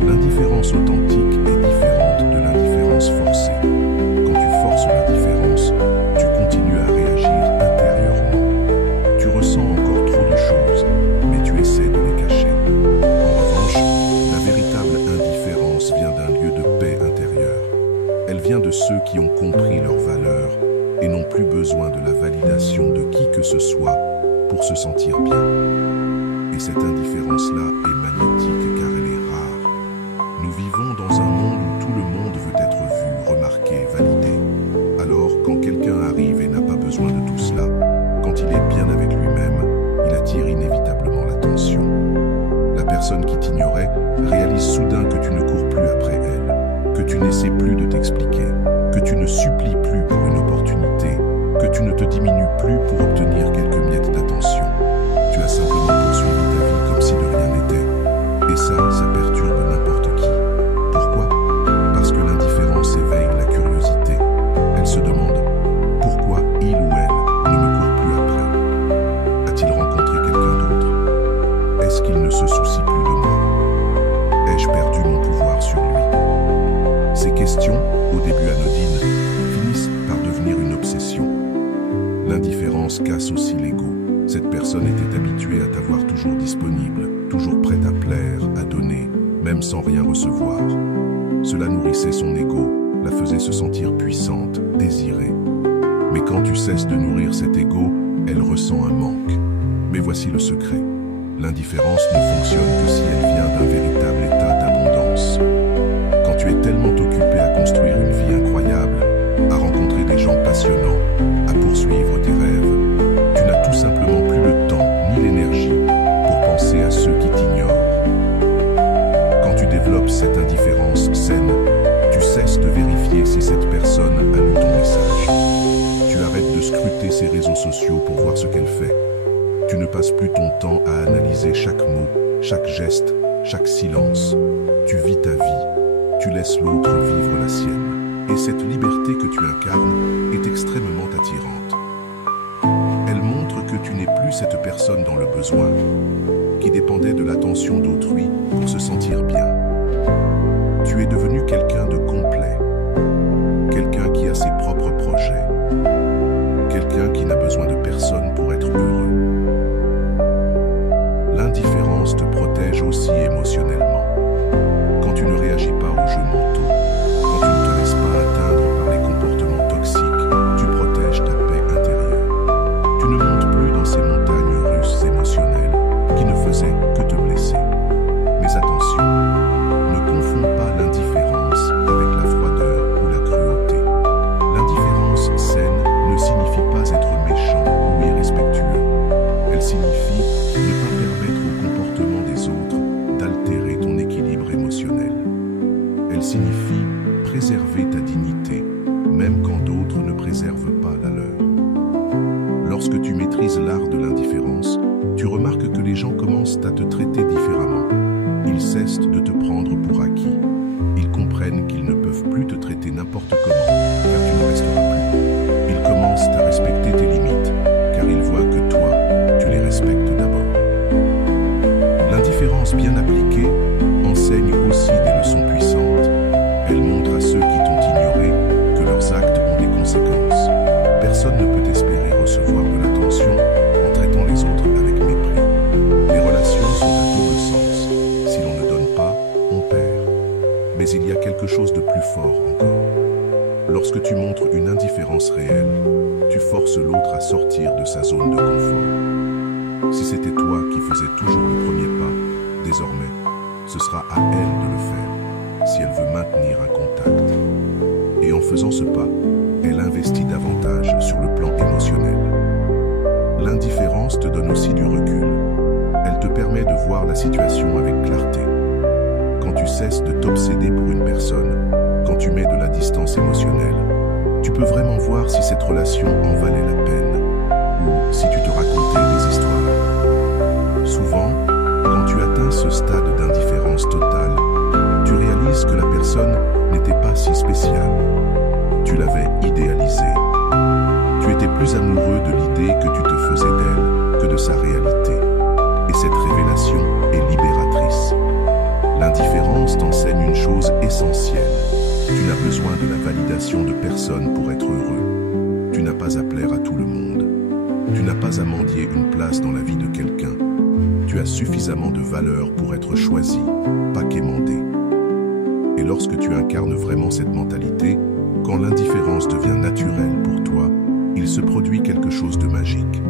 L'indifférence authentique est différente de l'indifférence forcée. Quand tu forces l'indifférence, tu continues à réagir intérieurement. Tu ressens encore trop de choses, mais tu essaies de les cacher. En revanche, la véritable indifférence vient d'un lieu de paix intérieure. Elle vient de ceux qui ont compris leurs valeurs et n'ont plus besoin de la validation de qui que ce soit pour se sentir bien. Et cette indifférence-là est magnétique car elle est rare. Nous vivons dans un monde où tout le monde veut être vu, remarqué, validé. Alors, quand quelqu'un arrive et n'a pas besoin de tout cela, quand il est bien avec lui-même, il attire inévitablement l'attention. La personne qui t'ignorait réalise soudain que tu ne cours plus après elle, que tu n'essaies plus de t'expliquer, que tu ne supplies plus pour une opportunité, que tu ne te diminues plus pour obtenir quelques miettes d'attention. Tu as simplement poursuivi ta vie comme si de rien n'était. Et ça perturbe n'importe qui. Pourquoi? Parce que l'indifférence éveille la curiosité. Elle se demande pourquoi il ou elle ne me court plus après. A-t-il rencontré quelqu'un d'autre? Est-ce qu'il ne se soucie plus de moi? Ai-je perdu mon pouvoir sur lui? Ces questions, au début anodines, finissent par devenir une obsession. L'indifférence casse aussi l'ego. Cette personne était habituée à t'avoir toujours disponible, toujours prête à plaire, à donner, même sans rien recevoir. Cela nourrissait son ego, la faisait se sentir puissante, désirée. Mais quand tu cesses de nourrir cet ego, elle ressent un manque. Mais voici le secret. L'indifférence ne fonctionne que si elle vient d'un véritable état d'abondance. Quand tu es tellement occupé à construire une vie incroyable, à rencontrer des gens passionnants, à poursuivre tes rêves, tu n'as tout simplement plus le temps ni l'énergie pour penser à ceux qui t'ignorent. Quand tu développes cette indifférence saine, tu cesses de vérifier si cette personne a lu ton message. Tu arrêtes de scruter ses réseaux sociaux pour voir ce qu'elle fait. Tu ne passes plus ton temps à analyser chaque mot, chaque geste, chaque silence. Tu vis ta vie, tu laisses l'autre vivre la sienne. Et cette liberté que tu incarnes est extrêmement attirante. plus cette personne dans le besoin, qui dépendait de l'attention d'autrui pour se sentir bien. Tu es devenu quelqu'un de complet, quelqu'un qui a ses propres projets, quelqu'un qui n'a besoin de personne pour être heureux. L'indifférence te protège aussi émotionnellement. Quand tu ne réagis pas aux jeux mentaux, quand tu ne te laisses pas atteindre par les comportements toxiques, tu protèges ta paix intérieure. Tu ne montes plus dans ces montagnes russes émotionnelles qui ne faisaient que te blesser. Mais attention, ne confonds pas l'indifférence avec la froideur ou la cruauté. L'indifférence saine ne signifie pas être méchant ou irrespectueux. Elle signifie ne pas permettre au comportement des autres d'altérer ton équilibre émotionnel. Elle signifie préserver ta dignité, même quand d'autres ne préservent pas la leur. Lorsque tu maîtrises l'art de l'indifférence, tu remarques que les gens commencent à te traiter différemment. Ils cessent de te prendre pour acquis. Ils comprennent qu'ils ne peuvent plus te traiter n'importe comment, car tu ne resteras plus. Ils commencent à respecter tes limites, car ils voient que toi, tu les respectes d'abord. L'indifférence bien appliquée enseigne aussi des leçons puissantes. Elle montre à ceux qui t'ont ignoré que leurs actes ont des conséquences. Personne ne peut espérer recevoir de l'attention en traitant les autres avec mépris. Les relations sont à double sens. Si l'on ne donne pas, on perd. Mais il y a quelque chose de plus fort encore. Lorsque tu montres une indifférence réelle, tu forces l'autre à sortir de sa zone de confort. Si c'était toi qui faisais toujours le premier pas, désormais, ce sera à elle de le faire, si elle veut maintenir un contact. Et en faisant ce pas, elle investit davantage sur le plan émotionnel. L'indifférence te donne aussi du recul. Elle te permet de voir la situation avec clarté. Quand tu cesses de t'obséder pour une personne, quand tu mets de la distance émotionnelle, tu peux vraiment voir si cette relation en valait la peine, ou si tu te racontais des histoires. Souvent, quand tu atteins ce stade d'indifférence totale, tu réalises que la personne n'était pas si spéciale. Tu l'avais idéalisée. Tu étais plus amoureux de l'idée que tu te faisais d'elle que de sa réalité. Et cette révélation est libératrice. L'indifférence t'enseigne une chose essentielle. Tu n'as besoin de la validation de personne pour être heureux. Tu n'as pas à plaire à tout le monde. Tu n'as pas à mendier une place dans la vie de quelqu'un. Tu as suffisamment de valeur pour être choisi, pas quémandé. Et lorsque tu incarnes vraiment cette mentalité, quand l'indifférence devient naturelle pour toi, il se produit quelque chose de magique.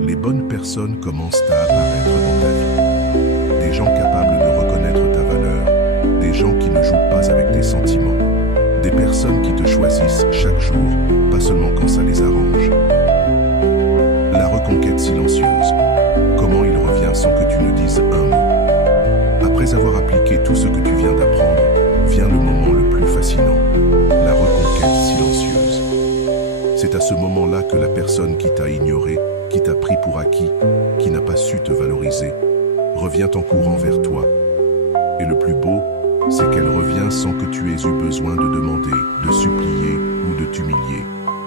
Les bonnes personnes commencent à apparaître dans ta vie. Des gens capables de reconnaître ta valeur, des gens qui ne jouent pas avec tes sentiments, des personnes qui te choisissent chaque jour, pas seulement quand ça les arrange. La reconquête silencieuse. Comment il revient sans que tu ne dises un mot. Après avoir appliqué tout ce que tu viens d'apprendre, vient le moment le plus fascinant, la reconquête silencieuse. C'est à ce moment-là que la personne qui t'a ignoré, qui t'a pris pour acquis, qui n'a pas su te valoriser, revient en courant vers toi. Et le plus beau, c'est qu'elle revient sans que tu aies eu besoin de demander, de supplier ou de t'humilier.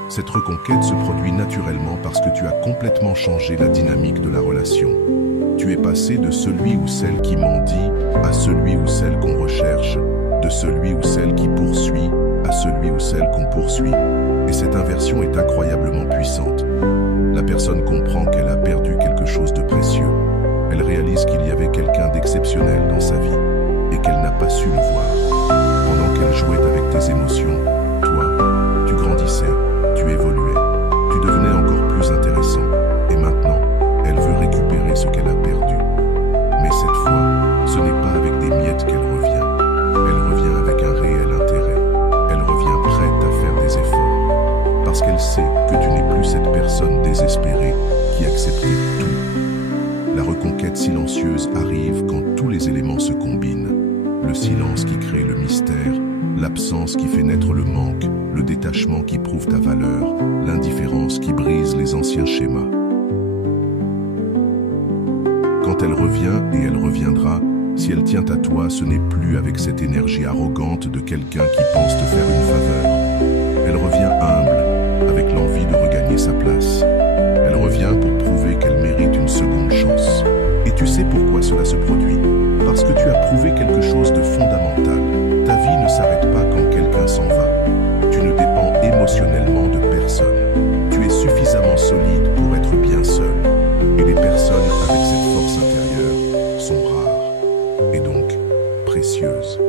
Cette reconquête se produit naturellement parce que tu as complètement changé la dynamique de la relation. Tu es passé de celui ou celle qui mendie à celui ou celle qu'on recherche, de celui ou celle qui poursuit à celui ou celle qu'on poursuit. Et cette inversion est incroyablement puissante. La personne comprend qu'elle a perdu quelque chose de précieux. Elle réalise qu'il y avait quelqu'un d'exceptionnel dans sa vie et qu'elle n'a pas su le voir. Pendant qu'elle jouait avec tes émotions, toi, tu grandissais, tu évoluais, tu devenais encore plus intéressant. Et maintenant, elle veut récupérer ce qu'elle a perdu. Mais cette fois, ce n'est pas avec des miettes qu'elle revient. Elle revient avec un réel intérêt. Elle revient prête à faire des efforts. Parce qu'elle sait que tu n'es plus cette personne désespérée qui acceptait tout. La reconquête silencieuse arrive quand tous les éléments se combinent. Le silence qui crée le mystère, l'absence qui fait naître le manque, le détachement qui prouve ta valeur, l'indifférence qui brise les anciens schémas. Quand elle revient, et elle reviendra, si elle tient à toi, ce n'est plus avec cette énergie arrogante de quelqu'un qui pense te faire une faveur. Elle revient humble, avec l'envie de regagner sa place. Elle revient pour prouver qu'elle mérite une cela se produit? Parce que tu as prouvé quelque chose de fondamental. Ta vie ne s'arrête pas quand quelqu'un s'en va. Tu ne dépends émotionnellement de personne. Tu es suffisamment solide pour être bien seul. Et les personnes avec cette force intérieure sont rares et donc précieuses.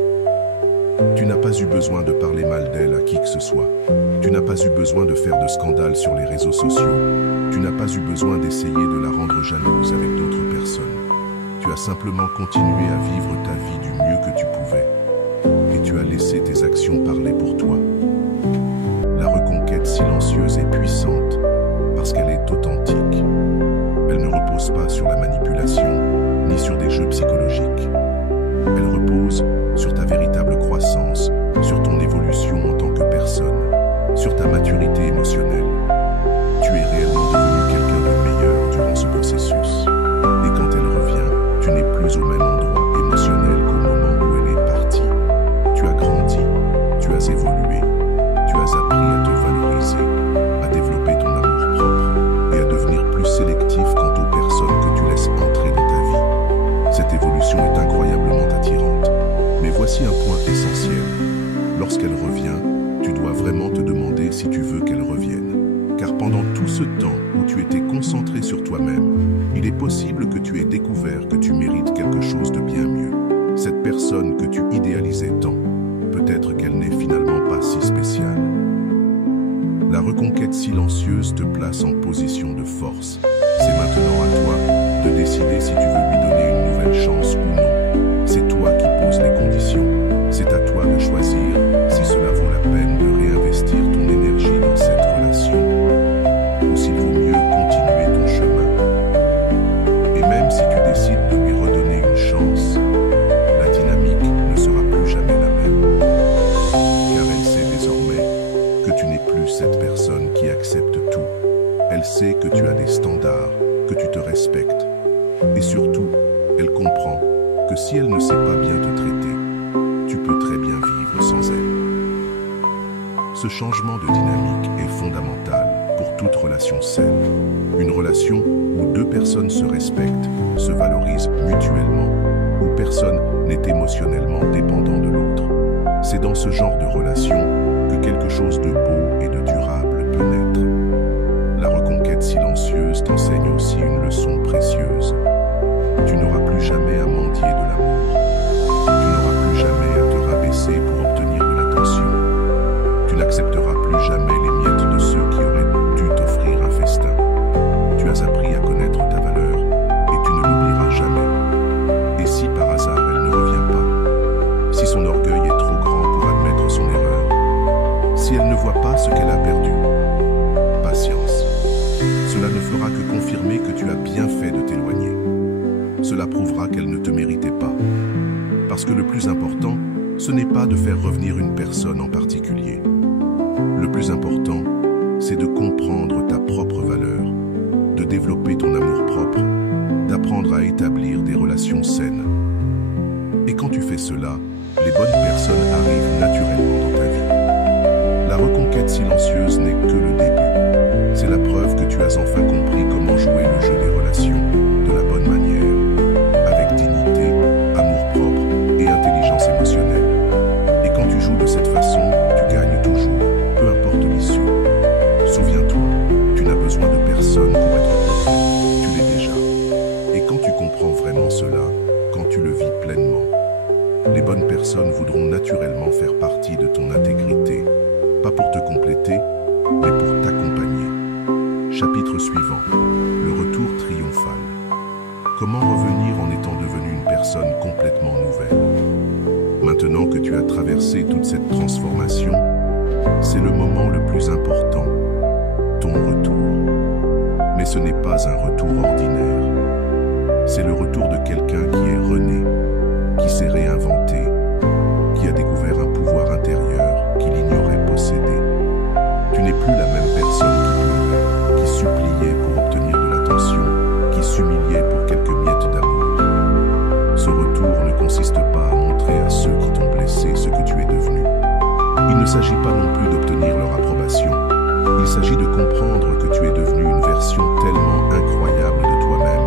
Tu n'as pas eu besoin de parler mal d'elle à qui que ce soit. Tu n'as pas eu besoin de faire de scandale sur les réseaux sociaux. Tu n'as pas eu besoin d'essayer de la rendre jalouse avec d'autres personnes. Tu as simplement continué à vivre ta vie du mieux que tu pouvais. Et tu as laissé tes actions parler pour toi. La reconquête silencieuse est puissante parce qu'elle est authentique. Elle ne repose pas sur la manipulation ni sur des jeux psychologiques. Elle repose sur ta véritable croissance, sur ton évolution en tant que personne, sur ta maturité émotionnelle. Tu es réellement devenu quelqu'un de meilleur durant ce processus. Et quand elle revient, tu n'es plus au même endroit émotionnel qu'au moment où elle est partie. Tu as grandi, tu as évolué, tu as appris à te valoriser, à développer ton amour-propre et à devenir plus sélectif quant aux personnes que tu laisses entrer dans ta vie. Cette évolution est incroyablement attirante. Mais voici un point essentiel. Lorsqu'elle revient, tu dois vraiment te demander si tu veux qu'elle revienne. Car pendant tout ce temps où tu étais concentré sur toi-même, il est possible que tu aies découvert que tu mérites quelque chose de bien mieux. Cette personne que tu idéalisais tant, peut-être qu'elle n'est finalement pas si spéciale. La reconquête silencieuse te place en position de force. C'est maintenant à toi de décider si tu veux lui donner une nouvelle chance ou non. C'est toi qui poses les conditions. C'est à toi de choisir si cela vaut la peine de réinvestir ton énergie dans cette relation ou s'il vaut mieux continuer ton chemin. Et même si tu décides de lui redonner une chance, la dynamique ne sera plus jamais la même. Car elle sait désormais que tu n'es plus cette personne qui accepte tout. Elle sait que tu as des standards, que tu te respectes. Et surtout, elle comprend que si elle ne sait pas bien te traiter, tu peux très bien vivre sans elle. Ce changement de dynamique est fondamental pour toute relation saine. Une relation où deux personnes se respectent, se valorisent mutuellement, où personne n'est émotionnellement dépendant de l'autre. C'est dans ce genre de relation que quelque chose de beau et de durable peut naître. La reconquête silencieuse t'enseigne aussi une leçon précieuse. Tu n'auras plus jamais à mendier de l'amour. Tu n'auras plus jamais à te rabaisser pour obtenir de l'attention. Tu n'accepteras plus jamais les miettes de ceux qui auraient dû t'offrir un festin. Tu as appris à connaître ta valeur et tu ne l'oublieras jamais. Et si par hasard elle ne revient pas, si son orgueil est trop grand pour admettre son erreur, si elle ne voit pas ce qu'elle a perdu, patience. Cela ne fera que confirmer que tu as bien fait de t'éloigner. Cela prouvera qu'elle ne te méritait pas. Parce que le plus important, ce n'est pas de faire revenir une personne en particulier. Le plus important, c'est de comprendre ta propre valeur, de développer ton amour-propre, d'apprendre à établir des relations saines. Et quand tu fais cela, les bonnes personnes arrivent naturellement dans ta vie. La reconquête silencieuse n'est que le début. C'est la preuve que tu as enfin compris comment jouer le jeu des relations de la bonne manière, avec dignité, amour-propre et intelligence émotionnelle. Et quand tu joues de cette façon, tu gagnes toujours, peu importe l'issue. Souviens-toi, tu n'as besoin de personne pour être heureux. Tu l'es déjà. Et quand tu comprends vraiment cela, quand tu le vis pleinement, les bonnes personnes voudront naturellement faire partie de ton intégrité, pas pour te compléter, mais pour t'accompagner. Chapitre suivant, le retour triomphal. Comment revenir en étant devenu une personne complètement nouvelle? Maintenant que tu as traversé toute cette transformation, c'est le moment le plus important, ton retour. Mais ce n'est pas un retour ordinaire. C'est le retour de quelqu'un qui est rené, qui s'est réinventé, qui a découvert un pouvoir intérieur qu'il ignorait posséder. Tu n'es plus la même personne qui pleurait, qui suppliait pour obtenir de l'attention, qui s'humiliait pour quelques miettes d'amour. Ce retour ne consiste pas à montrer à ceux qui t'ont blessé ce que tu es devenu. Il ne s'agit pas non plus d'obtenir leur approbation. Il s'agit de comprendre que tu es devenu une version tellement incroyable de toi-même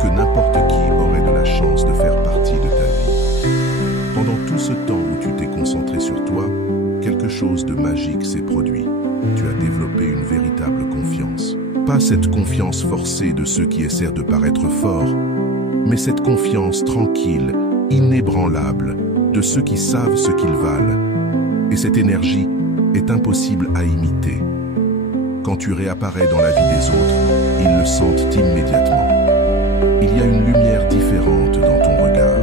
que n'importe qui aurait de la chance magique s'est produit. Tu as développé une véritable confiance. Pas cette confiance forcée de ceux qui essaient de paraître forts, mais cette confiance tranquille, inébranlable, de ceux qui savent ce qu'ils valent. Et cette énergie est impossible à imiter. Quand tu réapparais dans la vie des autres, ils le sentent immédiatement. Il y a une lumière différente dans ton regard,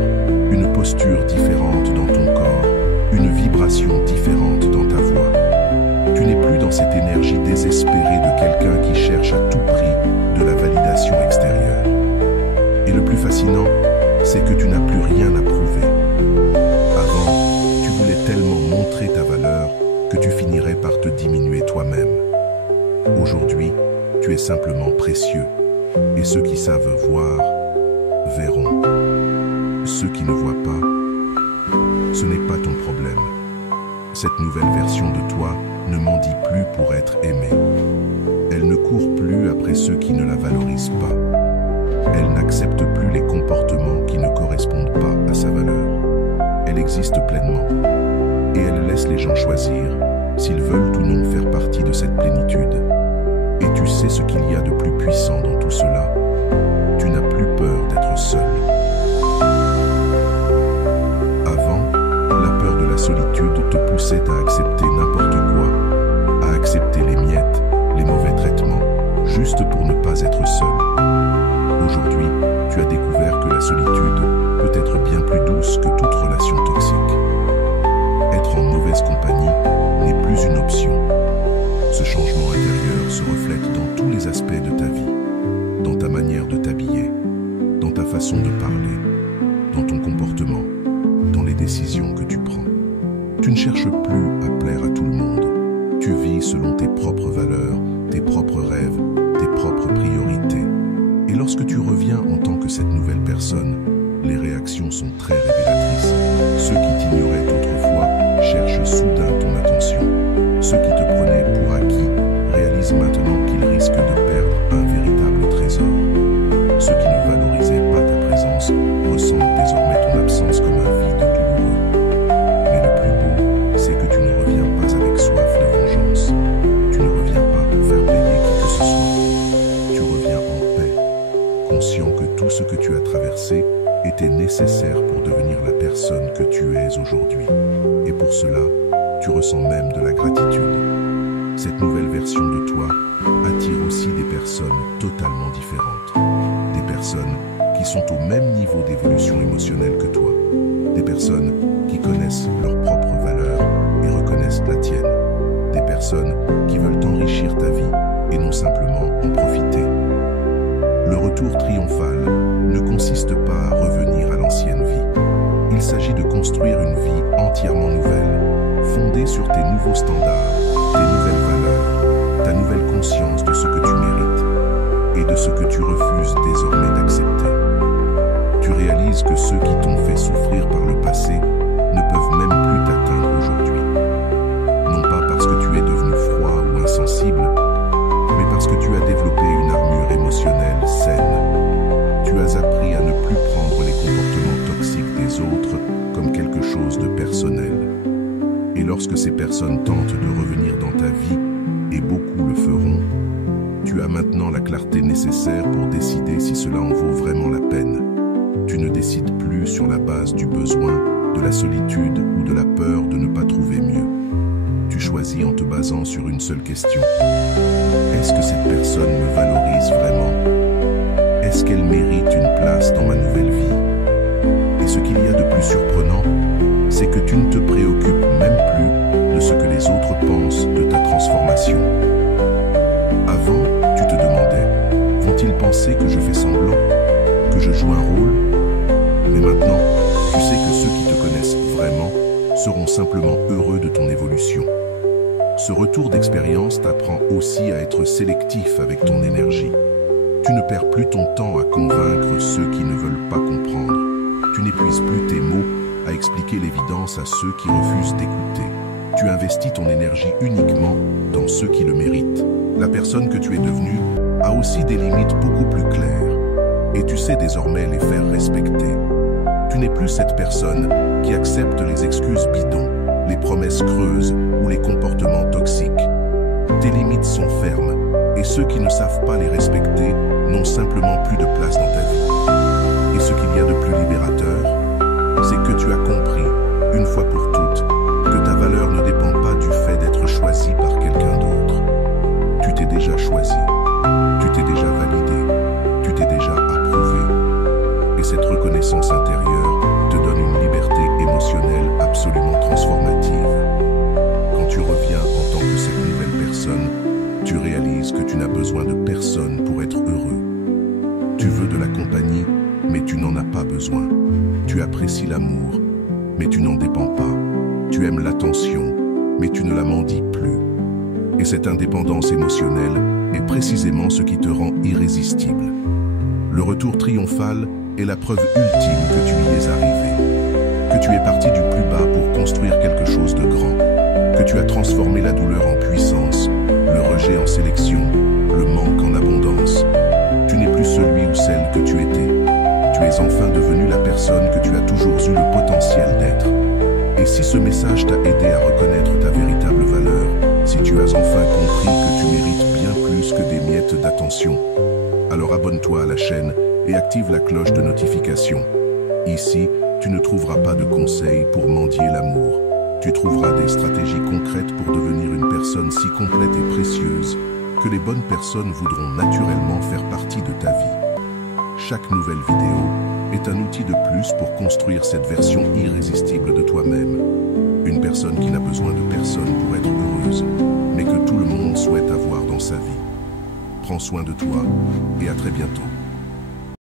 une posture différente dans ton corps, une vibration différente dans ta voix. Tu n'es plus dans cette énergie désespérée de quelqu'un qui cherche à tout prix de la validation extérieure. Et le plus fascinant, c'est que tu n'as plus rien à prouver. Avant, tu voulais tellement montrer ta valeur que tu finirais par te diminuer toi-même. Aujourd'hui, tu es simplement précieux, et ceux qui savent voir, verront. Ceux qui ne voient pas, ce n'est pas ton problème. Cette nouvelle version de toi ne mendie plus pour être aimée. Elle ne court plus après ceux qui ne la valorisent pas. Elle n'accepte plus les comportements qui ne correspondent pas à sa valeur. Elle existe pleinement, et elle laisse les gens choisir s'ils veulent ou non faire partie de cette plénitude. Et tu sais ce qu'il y a de plus puissant dans tout cela. Tu n'as plus peur d'être seul. Avant, la peur de la solitude te poussait à accepter n'importe quoi, à accepter les miettes, les mauvais traitements, juste pour ne pas être seul. Aujourd'hui, tu as découvert que la solitude peut être bien plus douce que toute relation toxique. Être en mauvaise compagnie n'est plus une option. Ce changement intérieur se reflète dans tous les aspects de ta vie, dans ta manière de t'habiller, dans ta façon de parler, dans ton comportement, dans les décisions que tu prends. Tu ne cherches plus à plaire à tout le monde. Tu vis selon tes propres valeurs, tes propres rêves, tes propres priorités. Et lorsque tu reviens en tant que cette nouvelle personne, les réactions sont très révélatrices. Ceux qui t'ignoraient autrefois cherchent soudain ton attention. Ceux qui te prenaient pour acquis réalisent maintenant qu'ils risquent de perdre un véritable trésor. Ceux qui ne valorisaient pas ta présence ressentent désormais ton absence comme un vide douloureux. Mais le plus beau, c'est que tu ne reviens pas avec soif de vengeance. Tu ne reviens pas pour faire payer qui que ce soit. Tu reviens en paix, conscient que tout ce que tu as traversé était nécessaire pour devenir la personne que tu es aujourd'hui. Et pour cela, tu ressens même de la gratitude. Cette nouvelle version de toi attire aussi des personnes totalement différentes. Des personnes qui sont au même niveau d'évolution émotionnelle que toi. Des personnes qui connaissent leurs propres valeurs et reconnaissent la tienne. Des personnes qui veulent enrichir ta vie et non simplement en profiter. Le retour triomphal ne consiste pas à revenir à l'ancienne vie. Il s'agit de construire une vie entièrement nouvelle, fondée sur tes nouveaux standards, tes nouvelles valeurs, ta nouvelle conscience de ce que tu mérites et de ce que tu refuses désormais d'accepter. Tu réalises que ceux qui t'ont fait souffrir par le passé ne peuvent même plus t'atteindre aujourd'hui. Non pas parce que tu es devenu froid ou insensible, mais parce que tu as développé une armure émotionnelle saine. Tu as appris à ne plus prendre les comportements toxiques des autres comme quelque chose de personnel. Et lorsque ces personnes tentent de revenir dans ta vie, et beaucoup le feront, tu as maintenant la clarté nécessaire pour décider si cela en vaut vraiment la peine. Tu ne décides plus sur la base du besoin, de la solitude ou de la peur de ne pas trouver mieux. Tu choisis en te basant sur une seule question. Est-ce que cette personne me valorise vraiment? Est-ce qu'elle mérite une place dans ma nouvelle vie? Et ce qu'il y a de plus surprenant, c'est que tu ne te préoccupes même plus de ce que les autres pensent de ta transformation. Avant, tu te demandais, vont-ils penser que je fais semblant, que je joue un rôle? Mais maintenant, tu sais que ceux qui te connaissent vraiment seront simplement heureux de ton évolution. Ce retour d'expérience t'apprend aussi à être sélectif avec ton énergie. Tu ne perds plus ton temps à convaincre ceux qui ne veulent pas comprendre. Tu n'épuises plus tes mots à expliquer l'évidence à ceux qui refusent d'écouter. Tu investis ton énergie uniquement dans ceux qui le méritent. La personne que tu es devenue a aussi des limites beaucoup plus claires. Et tu sais désormais les faire respecter. Tu n'es plus cette personne qui accepte les excuses bidons, les promesses creuses ou les comportements toxiques. Tes limites sont fermes et ceux qui ne savent pas les respecter n'ont simplement plus de place dans ta vie. Et ce qu'il y a de plus libérateur, c'est que tu as compris, une fois pour toutes, que ta valeur ne dépend pas du fait d'être choisi par quelqu'un d'autre. Tu t'es déjà choisi, tu t'es déjà validé, tu t'es déjà approuvé. Et cette reconnaissance intérieure te donne une liberté émotionnelle absolument transformative. Quand tu reviens en tant que cette nouvelle personne, tu réalises que tu n'as besoin de personne pour être heureux. Tu veux de la compagnie, mais tu n'en as pas besoin. Tu apprécies l'amour, mais tu n'en dépends pas. Tu aimes l'attention, mais tu ne la mendis plus. Et cette indépendance émotionnelle est précisément ce qui te rend irrésistible. Le retour triomphal est la preuve ultime que tu y es arrivé, que tu es parti du plus bas pour construire quelque chose de grand, que tu as transformé la douleur en puissance, le rejet en sélection, le manque en abondance. Tu n'es plus celui ou celle que tu étais. Tu es enfin devenu la personne que tu as toujours eu le potentiel d'être. Et si ce message t'a aidé à reconnaître ta véritable valeur, si tu as enfin compris que tu mérites bien plus que des miettes d'attention, alors abonne-toi à la chaîne et active la cloche de notification. Ici, tu ne trouveras pas de conseils pour mendier l'amour. Tu trouveras des stratégies concrètes pour devenir une personne si complète et précieuse que les bonnes personnes voudront naturellement faire partie de ta vie. Chaque nouvelle vidéo est un outil de plus pour construire cette version irrésistible de toi-même. Une personne qui n'a besoin de personne pour être heureuse, mais que tout le monde souhaite avoir dans sa vie. Prends soin de toi et à très bientôt.